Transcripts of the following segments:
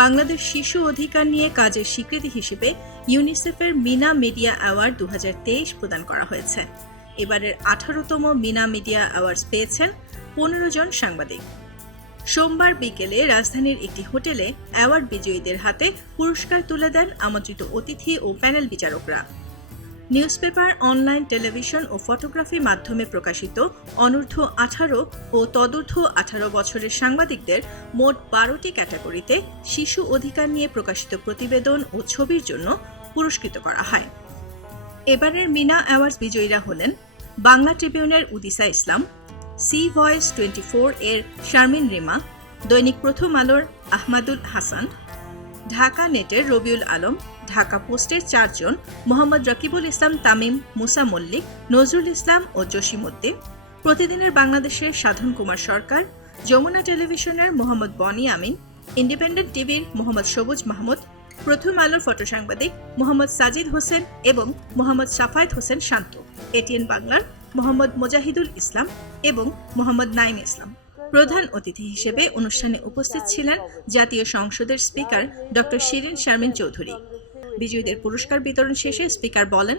বাংলাদেশ শিশু অধিকার নিয়ে কাজের স্বীকৃতি হিসেবে ইউনিসেফের মিনা মিডিয়া অ্যাওয়ার্ড 2023 প্রদান করা হয়েছে। এবারের 18তম মিনা মিডিয়া অ্যাওয়ার্ডস পেয়েছেন 15 জন সাংবাদিক। সোমবার বিকেলে রাজধানীর একটি হোটেলে অ্যাওয়ার্ড বিজয়ীদের হাতে পুরস্কার তুলে দেন আমন্ত্রিত অতিথি ও প্যানেল বিচারকরা। নিউজপেপার, অনলাইন, টেলিভিশন ও ফটোগ্রাফির মাধ্যমে প্রকাশিত অনূর্ধ্ব 18 ও তদূর্ধ্ব 18 বছরের সাংবাদিকদের মোট 12টি ক্যাটাগরিতে শিশু অধিকার নিয়ে প্রকাশিত প্রতিবেদন ও ছবির জন্য পুরস্কৃত করা হয়। এবারের মিনা অ্যাওয়ার্ডস বিজয়ীরা হলেন বাংলা ট্রিবিউনের উদিসা ইসলাম, সি ভয়েস 24 এর শারমিন রিমা, দৈনিক প্রথম আলোর আহমাদুল হাসান, ঢাকা নেটের রবিউল আলম, ঢাকা পোস্টের 4 জন মোহাম্মদ রকিবুল ইসলাম তামিম, মুসা মল্লিক, নজরুল ইসলাম ও জসিমউদ্দিন, প্রতিদিনের বাংলাদেশের সাধন কুমার সরকার, যমুনা টেলিভিশনের মোহাম্মদ বনি আমিন, ইন্ডিপেন্ডেন্ট টিভির মোহাম্মদ সবুজ মাহমুদ, প্রথম আলোর ফটো সাংবাদিক মোহাম্মদ সাজিদ হোসেন এবং মোহাম্মদ সাফায়েত হোসেন শান্ত, এটিএন বাংলার মোহাম্মদ মোজাহিদুল ইসলাম এবং মোহাম্মদ নাইম ইসলাম। প্রধান অতিথি হিসেবে অনুষ্ঠানে উপস্থিত ছিলেন জাতীয় সংসদের স্পিকার ডক্টর শিরিন শারমিন চৌধুরী। বিজয়ীদের পুরস্কার বিতরণ শেষে স্পিকার বলেন,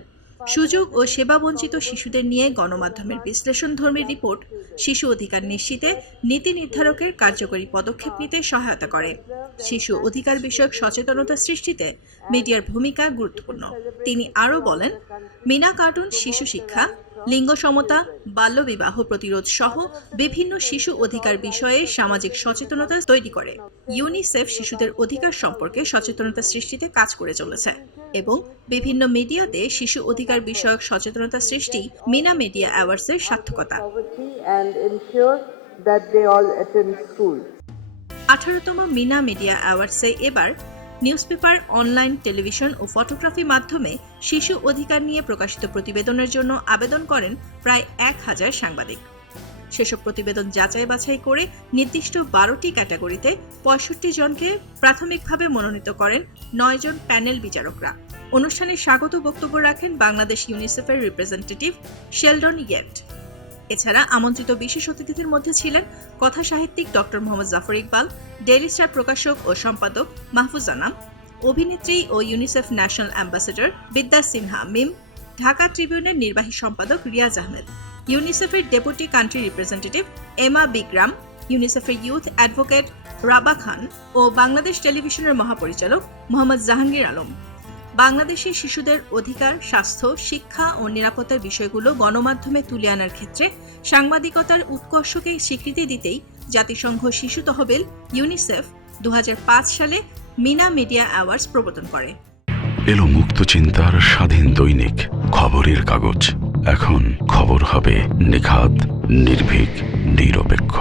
সুযোগ ও সেবা বঞ্চিত শিশুদের নিয়ে গণমাধ্যমের বিশ্লেষণধর্মী রিপোর্ট শিশু অধিকার নিশ্চিতে নীতি নির্ধারকের কার্যকরী পদক্ষেপ নিতে সহায়তা করে। শিশু অধিকার বিষয়ক সচেতনতা সৃষ্টিতে মিডিয়ার ভূমিকা গুরুত্বপূর্ণ। তিনি আরও বলেন, মিনা কার্টুন শিশু শিক্ষা, লিঙ্গ সমতা, বাল্যবিবাহ প্রতিরোধ সহ বিভিন্ন শিশু অধিকার বিষয়ে সামাজিক সচেতনতা তৈরি করে। ইউনিসেফ শিশুদের অধিকার সম্পর্কে সচেতনতা সৃষ্টিতে কাজ করে চলেছে এবং বিভিন্ন মিডিয়াতে শিশু অধিকার বিষয়ক সচেতনতা সৃষ্টি মিনা মিডিয়া অ্যাওয়ার্ডসের সার্থকতা। 18তম মিনা মিডিয়া অ্যাওয়ার্ডসে এবার নিউজপেপার, অনলাইন, টেলিভিশন ও ফটোগ্রাফি মাধ্যমে শিশু অধিকার নিয়ে প্রকাশিত প্রতিবেদনের জন্য আবেদন করেন প্রায় 1000 সাংবাদিক। সেসব প্রতিবেদন যাচাই বাছাই করে নির্দিষ্ট 12টি ক্যাটাগরিতে 65 জনকে প্রাথমিকভাবে মনোনীত করেন 9 জন প্যানেল বিচারকরা। অনুষ্ঠানে স্বাগত বক্তব্য রাখেন বাংলাদেশ ইউনিসেফের রিপ্রেজেন্টেটিভ শেলডন ইয়েট। এছাড়া আমন্ত্রিত বিশেষ অতিথিদের মধ্যে ছিলেন কথা সাহিত্যিক doctor Muhammad Zafar Iqbal, Daily Star প্রকাশক ও সম্পাদক মাহফুজ আনাম, অভিনেত্রী ও ইউনিসেফ ন্যাশনাল অ্যাম্বাসেডর বিদ্যা সিনহা মিম, ঢাকা ট্রিবিউনের নির্বাহী সম্পাদক রিয়াজ আহমেদ, ইউনিসেফের ডেপুটি কান্ট্রি রিপ্রেজেন্টেটিভ এমা বিগ্রাম, ইউনিসেফের ইউথ অ্যাডভোকেট রাবা খান ও বাংলাদেশ টেলিভিশনের মহাপরিচালক মোহাম্মদ জাহাঙ্গীর আলম। বাংলাদেশের শিশুদের অধিকার, স্বাস্থ্য, শিক্ষা ও নিরাপত্তার বিষয়গুলো গণমাধ্যমে তুলে আনার ক্ষেত্রে সাংবাদিকতার উৎকর্ষকে স্বীকৃতি দিতেই জাতিসংঘ শিশু তহবিল ইউনিসেফ 2005 সালে মিনা মিডিয়া অ্যাওয়ার্ডস প্রবর্তন করে। এলো মুক্ত চিন্তার স্বাধীন দৈনিক খবরের কাগজ। এখন খবর হবে নিখাত, নির্ভীক, নিরপেক্ষ।